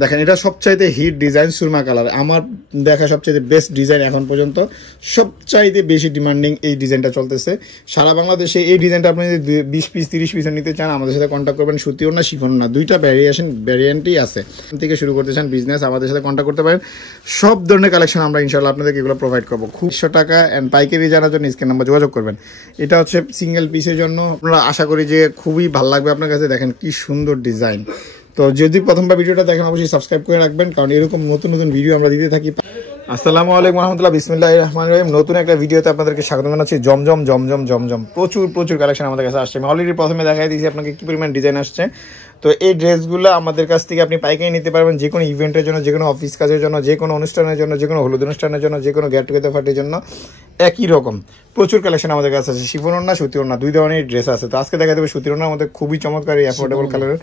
দেখেন এটা সবচাইতে হিট ডিজাইন সুরমা কালার, আমার দেখা সবচাইতে বেস্ট ডিজাইন এখন পর্যন্ত, সবচাইতে বেশি ডিমান্ডিং এই ডিজাইনটা চলতেছে সারা বাংলাদেশে। এই ডিজাইনটা আপনি যদি 20 পিস 30 পিস নিতে চান আমাদের সাথে কন্ট্যাক্ট করবেন। সুতিও না শিফন না, দুইটা ভ্যারিয়েন্টই আছে। থেকে শুরু করতে চান বিজনেস আমাদের সাথে কন্ট্যাক্ট করতে পারেন। সব ধরনের কালেকশন আমরা ইনশাআল্লাহ আপনাদেরকে এগুলো প্রোভাইড করবো। খুব 100 টাকা অ্যান্ড পাইকারি জানার জন্য স্ক্রিন নাম্বার যোগাযোগ করবেন। এটা হচ্ছে সিঙ্গেল পিসের জন্য, আপনারা আশা করি যে খুবই ভালো লাগবে আপনার কাছে। দেখেন কি সুন্দর ডিজাইন। তো যদি প্রথমবার ভিডিওটা দেখেন অবশ্যই সাবস্ক্রাইব করে রাখবেন, কারণ এরকম নতুন নতুন ভিডিও আমরা দিতে থাকি। আসসালামু আলাইকুম রহমতুল্লাহ, বিসমিল্লাহির রহমানির রহিম। নতুন একটা ভিডিওতে আপনাদেরকে স্বাগত জানাচ্ছি। জমজম জমজম জমজম প্রচুর কালেকশন আমাদের কাছে আসছে। আমি অলরেডি প্রথমে দেখাই দিয়েছি আপনাকে কি পরিমাণ ডিজাইন আসছে। তো এই ড্রেসগুলো আমাদের কাছ থেকে আপনি পাইকারি নিতে পারবেন যে কোনো ইভেন্টের জন্য, যে কোনো অফিস কাজের জন্য, যে কোনো অনুষ্ঠানের জন্য, যে কোনো হলুদ অনুষ্ঠানের জন্য, যে কোনো গেট টুগেদার পার্টির জন্য। একই রকম প্রচুর কালেকশন আমাদের কাছে আছে। শিফন ওড়না, সুতি ওড়না, দুই ধরনের ড্রেস আছে। তো আজকে দেখা দেবে সুতি ওড়নার মধ্যে খুবই চমৎকার অ্যাফোর্ডেবল কালারের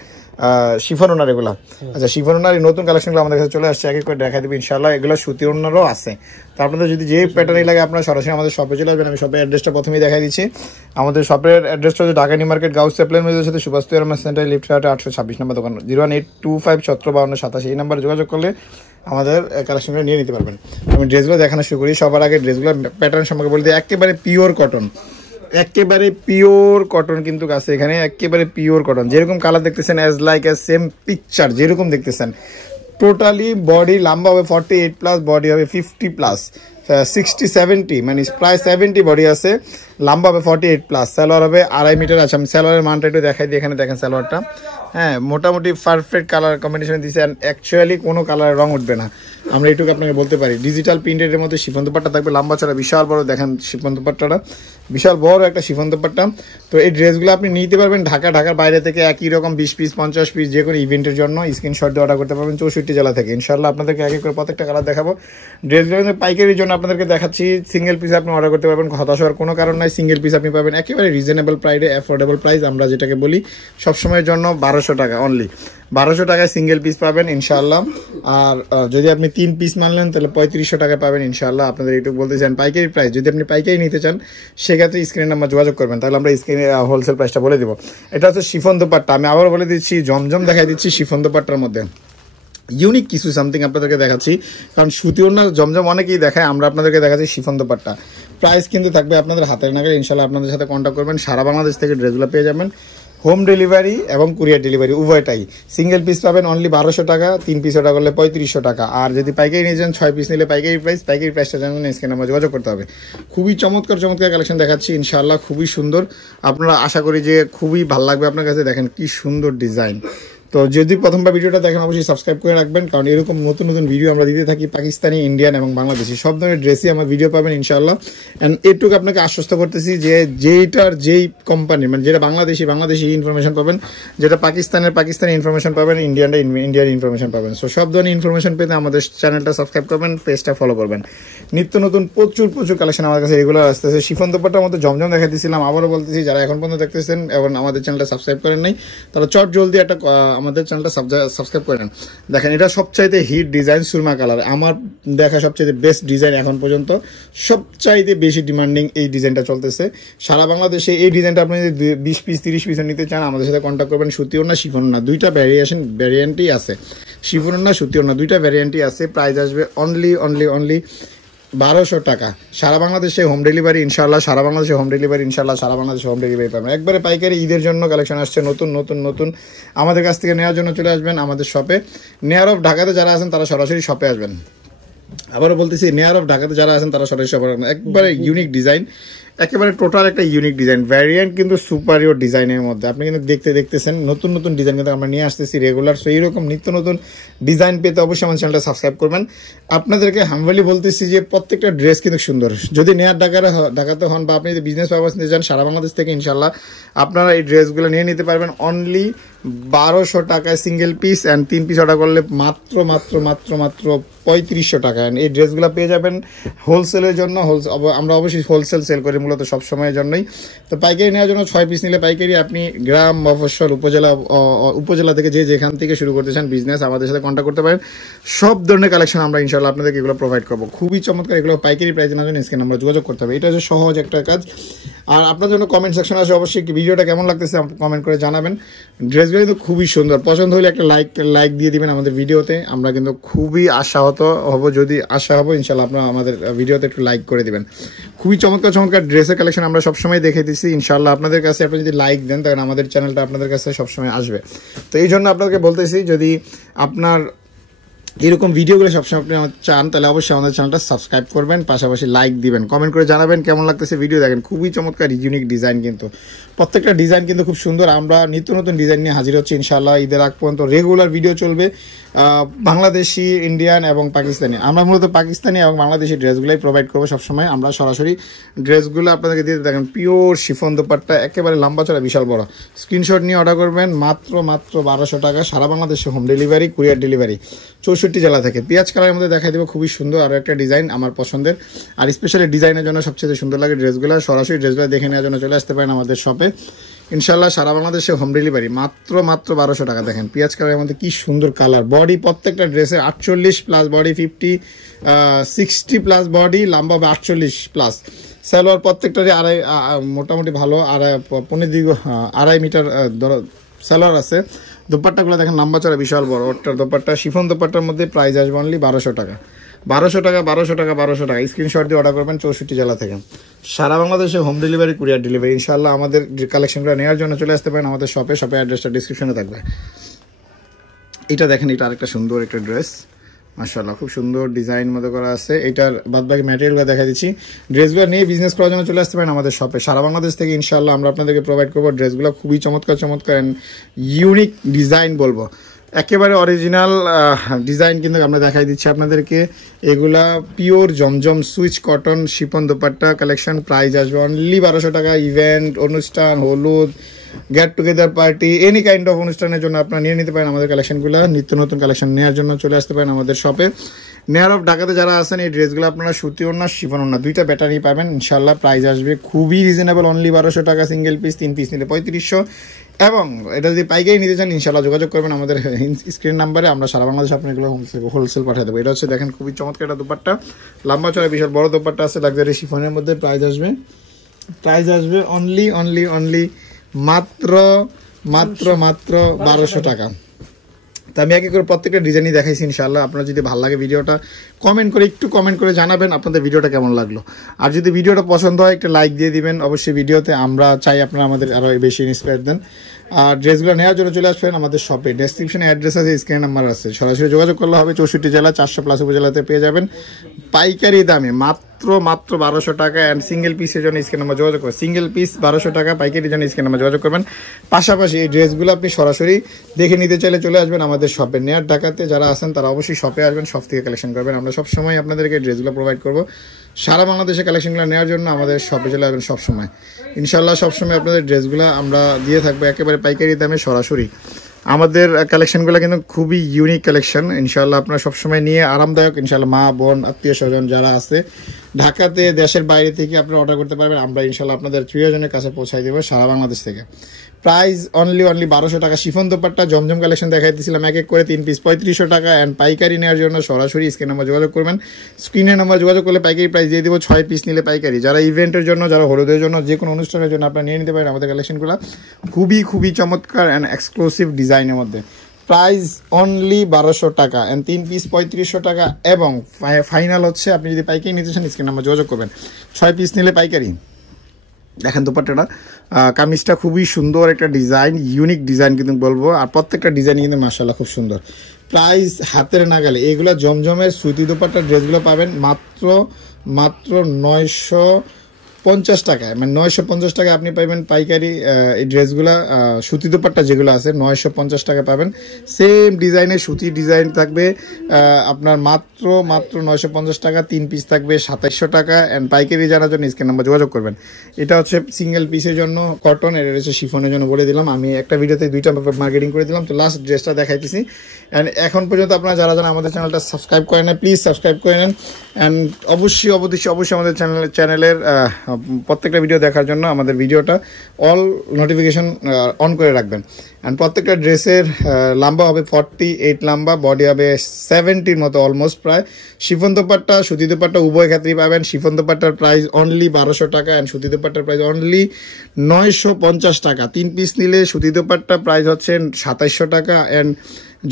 শিফন ওড়নার এগুলা। আচ্ছা, শিফন ওড়নার এই নতুন কালেকশনগুলো আমাদের কাছে চলে আসছে, এক এক করে দেখা দেবে ইনশাআল্লাহ। এগুলো সুতি ওড়নারও আছে। তো আপনাদের যদি যে প্যাটার্নই লাগে আপনারা সরাসরি আমাদের শপে চলে আসবেন। আমি শপের অ্যাড্রেসটা প্রথমেই দেখাই দিচ্ছি। আমাদের শপের অ্যাড্রেসটা হচ্ছে ঢাকা নিউ মার্কেট গাউস স্যাপ্লের মধ্যে সাথে সুভাষ সেন্টার লিফট 826 নম্বর দোকান, 01825175287। এই নাম্বারে যোগাযোগ করলে আমাদের কালেকশনগুলো নিয়ে নিতে পারবেন। আমি ড্রেসগুলো দেখানো শুরু করি। সবার আগে ড্রেসগুলো প্যাটার্ন সম্পর্কে বলতে, একেবারে পিওর কটন, একেবারে পিওর কটন কিন্তু আছে এখানে, একেবারে পিওর কটন। যেরকম কালার দেখতেছেন as like as same picture যেরকম দেখতেছেন। টোটালি বডি লম্বা হবে 48+, বডি হবে 50+, 60-70 মানে প্রায় 70 বডি আছে। লম্বা হবে 48+, সালোয়ার হবে 2.5 মিটার আছে। আমি সালোয়ারের মানটা একটু দেখাই দিই। এখানে দেখেন সালোয়ারটা, হ্যাঁ মোটামুটি পারফেক্ট কালার কম্বিনেশন দিয়েছে। অ্যাকচুয়ালি কোনো কালার রং উঠবে না, আমরা এটুকু আপনাকে বলতে পারি। ডিজিটাল প্রিন্টের মধ্যে শিফন দুপাট্টা থাকবে, লম্বা চড়া বিশাল বড়। দেখেন শিফন দুপাট্টাটা বিশাল বড় একটা শিফন দুপাট্টা। তো এই ড্রেসগুলো আপনি নিতে পারবেন ঢাকার বাইরে থেকে একই রকম 20 পিস 50 পিস যে কোনো ইভেন্টের জন্য স্ক্রিনশট দিয়ে অর্ডার করতে পারবেন 64 জেলা থেকে। ইনশাআল্লাহ আপনাদেরকে এক এক করে প্রত্যেকটা কালার দেখাবো। ড্রেসগুলো পাইকারির জন্য আপনাদেরকে দেখাচ্ছি। সিঙ্গেল পিস আপনি অর্ডার করতে পারবেন, হতাশ হওয়ার কোনো কারণ নাই। সিঙ্গেল পিস আপনি পাবেন একেবারে রিজনেবল প্রাইসে, অ্যাফোর্ডেবল প্রাইস আমরা যেটাকে বলি সবসময়ের জন্য 1200 টাকা অনলি। 1200 টাকায় সিঙ্গেল পিস পাবেন ইনশাআল্লাহ। আর যদি আপনি 3 পিস মানলেন তাহলে 3500 টাকায় পাবেন ইনশাআল্লাহ। আপনাদের একটু বলতে চান পাইকারি প্রাইস, যদি আপনি পাইকারি নিতে চান সেক্ষেত্রে স্ক্রিনে নাম্বার যোগাযোগ করবেন, তাহলে আমরা স্ক্রিনে হোলসেল প্রাইসটা বলে দেবো। এটা হচ্ছে শিফন দুপাট্টা। আমি আবার বলে দিচ্ছি, জমজম দেখাই দিচ্ছি শিফন দুপাট্টার মধ্যে ইউনিক কিছু সামথিং আপনাদেরকে দেখাচ্ছি। কারণ সুতি ওড়না জমজম অনেকেই দেখায়, আমরা আপনাদেরকে দেখাচ্ছি শিফন দুপাট্টা। প্রাইস কিন্তু থাকবে আপনাদের হাতের নাগালে। ইনশাআল্লাহ আপনাদের সাথে কন্ট্যাক্ট করবেন, সারা বাংলাদেশ থেকে ড্রেসগুলো পেয়ে যাবেন। হোম ডেলিভারি এবং কুরিয়ার ডেলিভারি উভয়টাই। সিঙ্গেল পিস পাবেন অনলি 1200 টাকা, 3 পিস অর্ডার করলে 3500 টাকা। আর যদি পাইকারি নিয়ে যান 6 পিস নিলে পাইকারি প্রাইসটা জানেন স্ক্রিনে নাম্বার যোগাযোগ করতে হবে। খুবই চমৎকার কালেকশন দেখাচ্ছি ইনশাআল্লাহ, খুবই সুন্দর। আপনারা আশা করি যে খুবই ভালো লাগবে আপনার কাছে। দেখেন কি সুন্দর ডিজাইন। তো যদি প্রথমবার ভিডিওটা দেখেন অবশ্যই সাবস্ক্রাইব করে রাখবেন, কারণ এরকম নতুন নতুন ভিডিও আমরা দিতে থাকি। পাকিস্তানি, ইন্ডিয়ান এবং বাংলাদেশি সব ধরনের ড্রেসই আমার ভিডিও পাবেন ইনশাআল্লাহ। অ্যান্ড এটুকু আপনাকে আশ্বস্ত করতেছি যে যেই কোম্পানি মানে যেটা বাংলাদেশি ইনফরমেশন পাবেন, যেটা পাকিস্তানি ইনফরমেশন পাবেন, ইন্ডিয়ান ইনফরমেশন পাবেন। সো সব ধরনের ইনফরমেশন পেতে আমাদের চ্যানেলটা সাবস্ক্রাইব করবেন, পেজটা ফলো করবেন। নিত্য নতুন প্রচুর কালেকশন আমার কাছে রেগুলার আসতেছে। শিফন দুপাট্টার মধ্যে জমজম দেখা দিয়েছিলাম, আবারও বলতেছি যারা এখন পর্যন্ত দেখতেছেন এবং আমাদের চ্যানেলটা সাবস্ক্রাইব করেন নাই তারা চট জলদি একটা আমাদের চ্যানেলটা সাবস্ক্রাইব করে নেন। দেখেন এটা সবচাইতে হিট ডিজাইন সুরমা কালার, আমার দেখা সবচাইতে বেস্ট ডিজাইন এখন পর্যন্ত, সবচাইতে বেশি ডিমান্ডিং এই ডিজাইনটা চলতেছে সারা বাংলাদেশে। এই ডিজাইনটা আপনি যদি 20 পিস 30 পিস নিতে চান আমাদের সাথে কন্ট্যাক্ট করবেন। সুতি ওড়না, শিফন ওড়না, দুইটা ভ্যারিয়েন্টই আছে। শিফন ওড়না, সুতি ওড়না দুইটা ভ্যারিয়েন্টই আছে। প্রাইস আসবে অনলি 1200 টাকা। সারা বাংলাদেশে হোম ডেলিভারি ইনশাআল্লাহ, সারা বাংলাদেশে হোম ডেলিভারি পাবেন। একবারে পাইকারি ঈদের জন্য কালেকশন আসছে নতুন আমাদের কাছ থেকে নেওয়ার জন্য চলে আসবেন আমাদের শপে। নেয়ার অফ ঢাকাতে যারা আছেন তারা সরাসরি শপে আসবেন। আবারও বলতেছি, নেয়ার অফ ঢাকাতে যারা আছেন তারা সরাসরি শপে আসবেন। একবারে ইউনিক ডিজাইন, একেবারে টোটাল একটা ইউনিক ডিজাইন, ভ্যারিয়েন্ট কিন্তু সুপারিয়র ডিজাইনের মধ্যে। আপনি কিন্তু দেখতেছেন নতুন ডিজাইন কিন্তু আমরা নিয়ে আসতেছি রেগুলার। সো এইরকম নিত্য নতুন ডিজাইন পেতে অবশ্যই আমার চ্যানেলটা সাবস্ক্রাইব করবেন। আপনাদেরকে হাম্বলি বলতেছি যে প্রত্যেকটা ড্রেস কিন্তু সুন্দর। যদি নেয়ার ঢাকাতে হন বা আপনি যদি বিজনেস পারপাস নিতে চান সারা বাংলাদেশ থেকে ইনশাআল্লাহ আপনারা এই ড্রেসগুলো নিয়ে নিতে পারবেন অনলি 1200 টাকায় single piece. And 3 piece order করলে মাত্র 3500 টাকা। এই ড্রেসগুলো পেয়ে যাবেন হোলসেলের জন্য। আমরা অবশ্যই হোলসেল সেল করি, মূলত সব সময়ের জন্যই। তো পাইকারি নেওয়ার জন্য 6 পিস নিলে পাইকারি, আপনি গ্রাম, মফস্বল, উপজেলা থেকে যেখান থেকে শুরু করতে চান বিজনেস, আমাদের সাথে কন্ট্যাক্ট করতে পারেন। সব ধরনের কালেকশন আমরা ইনশাআল্লাহ আপনাদেরকে এগুলো প্রোভাইড করবো। খুবই চমৎকার, এগুলো পাইকারি প্রাইসে নেওয়ার জন্য স্ক্রিনে আমরা যোগাযোগ করতে হবে। এটা হচ্ছে সহজ একটা কাজ। আর আপনার জন্য কমেন্ট সেকশন আছে, অবশ্যই ভিডিওটা কেমন লাগতেছে কমেন্ট করে জানাবেন। ড্রেসগুলো কিন্তু খুবই সুন্দর, পছন্দ হলে একটা লাইক দিয়ে দিবেন আমাদের ভিডিওতে। আমরা কিন্তু খুবই আশাহত হব, যদি আশা হবো ইনশাআল্লাহ আপনারা আমাদের ভিডিওতে একটু লাইক করে দিবেন। খুবই চমৎকার চমৎকার ড্রেসের কালেকশন আমরা সবসময় দেখে দিচ্ছি ইনশাআল্লাহ আপনাদের কাছে। আপনি যদি লাইক দেন তখন আমাদের চ্যানেলটা আপনাদের কাছে সবসময় আসবে। তো এই জন্য আপনাকে বলতেছি, যদি আপনার এরকম ভিডিওগুলো সবসময় আপনি চান তাহলে অবশ্যই আমাদের চ্যানেলটা সাবস্ক্রাইব করবেন, পাশাপাশি লাইক দিবেন, কমেন্ট করে জানাবেন কেমন লাগতেছে ভিডিও। দেখেন খুবই চমৎকার ইউনিক ডিজাইন, কিন্তু প্রত্যেকটা ডিজাইন কিন্তু খুব সুন্দর। আমরা নিত্য নতুন ডিজাইন নিয়ে হাজির হচ্ছি ইনশাআল্লাহ। ঈদের আগ পর্যন্ত রেগুলার ভিডিও চলবে, বাংলাদেশি, ইন্ডিয়ান এবং পাকিস্তানি। আমরা মূলত পাকিস্তানি এবং বাংলাদেশি ড্রেসগুলোই প্রোভাইড করবো সবসময়। আমরা সরাসরি ড্রেসগুলো আপনাদেরকে দিয়ে দেখেন, পিওর শিফন দোপাট্টা, একেবারে লম্বা চড়া বিশাল বড়। স্ক্রিনশট নিয়ে অর্ডার করবেন, মাত্র 1200 টাকা, সারা বাংলাদেশে হোম ডেলিভারি, কুরিয়ার ডেলিভারি, 64 জেলা থেকে। পেঁয়াজ কালারের মধ্যে দেখাই দেবো, খুবই সুন্দর আরও একটা ডিজাইন আমার পছন্দের। আর স্পেশালি ডিজাইনের জন্য সবচেয়ে সুন্দর লাগে ড্রেসগুলো। সরাসরি ড্রেসগুলো দেখে নেওয়ার জন্য চলে আসতে পারেন আমাদের শপে ইনশাআল্লাহ। সারা বাংলাদেশে হোম ডেলিভারি, মাত্র 1200 টাকা। দেখেন পেঁয়াজ কালারের মধ্যে কি সুন্দর কালার। বডি প্রত্যেকটা ড্রেসের 48 প্লাস বডি, 60 প্লাস বডি, লম্বা হবে 48 প্লাস। সালোয়ার প্রত্যেকটারই মোটামুটি ভালো, 2.5 মিটার সালোয়ার আছে। দোপাট্টাগুলো দেখেন লম্বা চড়া বিশাল বড়। ওটার দোপাট্টা শিফন দোপাট্টার মধ্যে প্রাইস আসবে অনলি 1200 টাকা। 1200 টাকা, 1200 টাকা, 1200 টাকা। স্ক্রিনশট দিয়ে অর্ডার করবেন 64 জেলা থেকে, সারা বাংলাদেশে হোম ডেলিভারি, কুরিয়ার ডেলিভারি ইনশাআল্লাহ। আমাদের কালেকশনগুলো নেওয়ার জন্য চলে আসতে পারেন আমাদের শপে। শপের অ্যাড্রেসটা ডিসক্রিপশনে থাকবে। এটা দেখেন, এটা আরেকটা সুন্দর একটা ড্রেস, মাশাআল্লাহ খুব সুন্দর ডিজাইন মতো করা আছে। এটার বাদবাকি ম্যাটেরিয়ালগুলো দেখা দিচ্ছি। ড্রেসগুলো নিয়ে বিজনেস করার জন্য চলে আসতে পারেন আমাদের শপে। সারা বাংলাদেশ থেকে ইনশাআল্লাহ আমরা আপনাদেরকে প্রোভাইড করবো ড্রেসগুলো। খুবই চমৎকার চমৎকার ইউনিক ডিজাইন বলবো, একেবারে অরিজিনাল ডিজাইন কিন্তু আমরা দেখাই দিচ্ছি আপনাদেরকে। এগুলা পিওর জমজম Swiss cotton chiffon dupatta collection. Price আসবে অনলি 1200 টাকা। ইভেন্ট, অনুষ্ঠান, হলুদ, get together party, any kind of অনুষ্ঠানের জন্য আপনারা নিয়ে নিতে পারেন আমাদের কালেকশনগুলো। নিত্য নতুন কালেকশন নেওয়ার জন্য চলে আসতে পারেন আমাদের শপে। নেয়ার অফ ঢাকাতে যারা আছেন, এই ড্রেসগুলো আপনারা সুতি ওড়না, শিফন ওড়না, দুইটা ব্যাটারি পাবেন ইনশাআল্লাহ। প্রাইস আসবে খুবই রিজনেবল, অনলি 1200 টাকা। সিঙ্গেল পিস, 3 পিস নিলে 3500। এবং এটা যদি পাইকারি নিতে চান ইনশাআল্লাহ যোগাযোগ করবেন আমাদের স্ক্রিন নাম্বারে। আমরা সারা বাংলাদেশে আপনার এগুলো হোলসেল পাঠিয়ে দেবো। এটা হচ্ছে দেখেন খুবই চমৎকার একটা দোপাট্টা, লম্বা চড়া বিশাল বড় দোপাট্টা আছে লাক্সারি শিফনের মধ্যে। প্রাইস আসবে অনলি মাত্র 1200 টাকা। তো আমি একে করে প্রত্যেকটা ডিজাইনই দেখাইছি ইনশাআল্লাহ। আপনার যদি ভালো লাগে ভিডিওটা একটু কমেন্ট করে জানাবেন আপনাদের ভিডিওটা কেমন লাগলো। আর যদি ভিডিওটা পছন্দ হয় একটা লাইক দিয়ে দিবেন অবশ্যই ভিডিওতে। আমরা চাই আপনারা আমাদের আরও বেশি ইন্সপায়ার দেন। আর ড্রেসগুলো নেওয়ার জন্য চলে আসবেন আমাদের শপে। ডেসক্রিপশনে অ্যাড্রেস আছে, স্ক্রিন নাম্বার আছে, সরাসরি যোগাযোগ করলে হবে। 64 জেলা, 400 প্লাস উপজেলাতে পেয়ে যাবেন পাইকারি দামে মাত্র 1200 টাকা। অ্যান্ড সিঙ্গেল পিসের জন্য স্ক্রিন নাম্বার যোগাযোগ করবেন। সিঙ্গেল পিস 1200 টাকা, পাইকারির জন্য স্ক্রিন নাম্বার যোগাযোগ করবেন। পাশাপাশি এই ড্রেসগুলো আপনি সরাসরি দেখে নিতে চাইলে চলে আসবেন আমাদের শপে। নেয়ার ঢাকাতে যারা আছেন তারা অবশ্যই শপে আসবেন, শপ থেকে কালেকশন করবেন। আমরা সবসময় আপনাদেরকে ড্রেসগুলো প্রোভাইড করবো। সারা বাংলাদেশে কালেকশনগুলো নেওয়ার জন্য আমাদের শপে চলে আসবেন সবসময় ইনশাআল্লাহ। সবসময় আপনাদের ড্রেসগুলো আমরা দিয়ে থাকবো একেবারে পাইকারি দামে সরাসরি। আমাদের কালেকশনগুলো কিন্তু খুবই ইউনিক কালেকশন ইনশাআল্লাহ। আপনারা সবসময় নিয়ে আরামদায়ক ইনশাআল্লাহ। মা, বোন, আত্মীয় স্বজন যারা আছে ঢাকাতে, দেশের বাইরে থেকে আপনারা অর্ডার করতে পারবেন। আমরা ইনশাআল্লাহ আপনাদের প্রিয়জনের কাছে পৌঁছাই দেবো সারা বাংলাদেশ থেকে। প্রাইস অনলি 1200 টাকা। শিফন দোপাট্টা জমজম কালেকশন দেখাই দিয়েছিলাম এক এক করে, 3 পিস 3500 টাকা। অ্যান্ড পাইকারি নেওয়ার জন্য সরাসরি স্ক্রিন নাম্বার যোগাযোগ করবেন। স্ক্রিনের নাম্বার যোগাযোগ করলে পাইকারি প্রাইস দিয়ে দেবো। 6 পিস নিলে পাইকারি। যারা ইভেন্টের জন্য, যারা হলুদের জন্য, যে কোনো অনুষ্ঠানের জন্য আপনারা নিয়ে নিতে পারেন আমাদের কালেকশনগুলো। খুবই চমৎকার অ্যান্ড এক্সক্লুসিভ ডিজাইনের মধ্যে। প্রাইস অনলি 1200 টাকা। অ্যান্ড 3 পিস 3500 টাকা। এবং ফাইনাল হচ্ছে আপনি যদি পাইকারি নিতে চান স্ক্রিন নাম্বার যোগাযোগ করবেন। 6 পিস নিলে পাইকারি। দেখেন দোপাট্টাটা, কামিজটা খুবই সুন্দর একটা ডিজাইন, ইউনিক ডিজাইন কিন্তু বলবো। আর প্রত্যেকটা ডিজাইন কিন্তু মাশাআল্লাহ খুব সুন্দর। প্রাইস হাতের নাগালে। এগুলো জমজমের সুতি দোপাট্টার ড্রেসগুলো পাবেন মাত্র 950 টাকায়। মানে 950 টাকায় আপনি পাবেন পাইকারি এই ড্রেসগুলো। সুতি দোপাট্টা যেগুলো আছে 950 টাকা পাবেন। সেম ডিজাইনের সুতি ডিজাইন থাকবে আপনার মাত্র 950 টাকা। 3 পিস থাকবে 2700 টাকা। অ্যান্ড পাইকারি জানার জন্য স্ক্রিন নাম্বার যোগাযোগ করবেন। এটা হচ্ছে সিঙ্গেল পিসের জন্য কটন, এটা হচ্ছে শিফনের জন্য বলে দিলাম। আমি একটা ভিডিওতে দুইটা মার্কেটিং করে দিলাম। তো লাস্ট ড্রেসটা দেখাইতেছি। অ্যান্ড এখন পর্যন্ত আপনারা যারা আমাদের চ্যানেলটা সাবস্ক্রাইব করে নেন প্লিজ সাবস্ক্রাইব করে নেন। অ্যান্ড অবশ্যই আমাদের চ্যানেলের প্রত্যেকটা ভিডিও দেখার জন্য আমাদের ভিডিওটা অল নোটিফিকেশন অন করে রাখবেন। অ্যান্ড প্রত্যেকটা ড্রেসের লম্বা হবে 48 লম্বা, বডি হবে 70-র মতো অলমোস্ট প্রায়। শিফন দোপাট্টা সুতি দোপাট্টা উভয় ক্ষেত্রেই পাবেন। শিফন দোপাট্টার প্রাইস অনলি 1200 টাকা অ্যান্ড সুতি দোপাট্টার প্রাইস অনলি 950 টাকা। 3 পিস নিলে সুতি দোপাট্টা প্রাইস হচ্ছে 2700 টাকা অ্যান্ড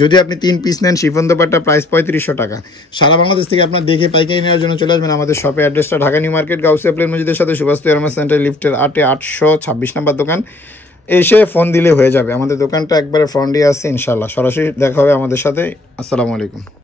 যদি আপনি 3 পিস নেন শিফন দোপাট্টা প্রাইস 3500 টাকা। সারা বাংলাদেশ থেকে আপনার দেখে পাইকারি নেওয়ার জন্য চলে আসবেন আমাদের শপে। অ্যাড্রেসটা ঢাকা নিউ মার্কেট, গাউসিয়া প্লেন মসজিদের সাথে সুভাষ এয়ারমাস সেন্টার, লিফটের 826 নাম্বার দোকান। এসে ফোন দিলে হয়ে যাবে। আমাদের দোকানটা একবারে ফ্রন্টে আছে, ইনশাল্লাহ সরাসরি দেখা হবে আমাদের সাথে। আসসালামু আলাইকুম।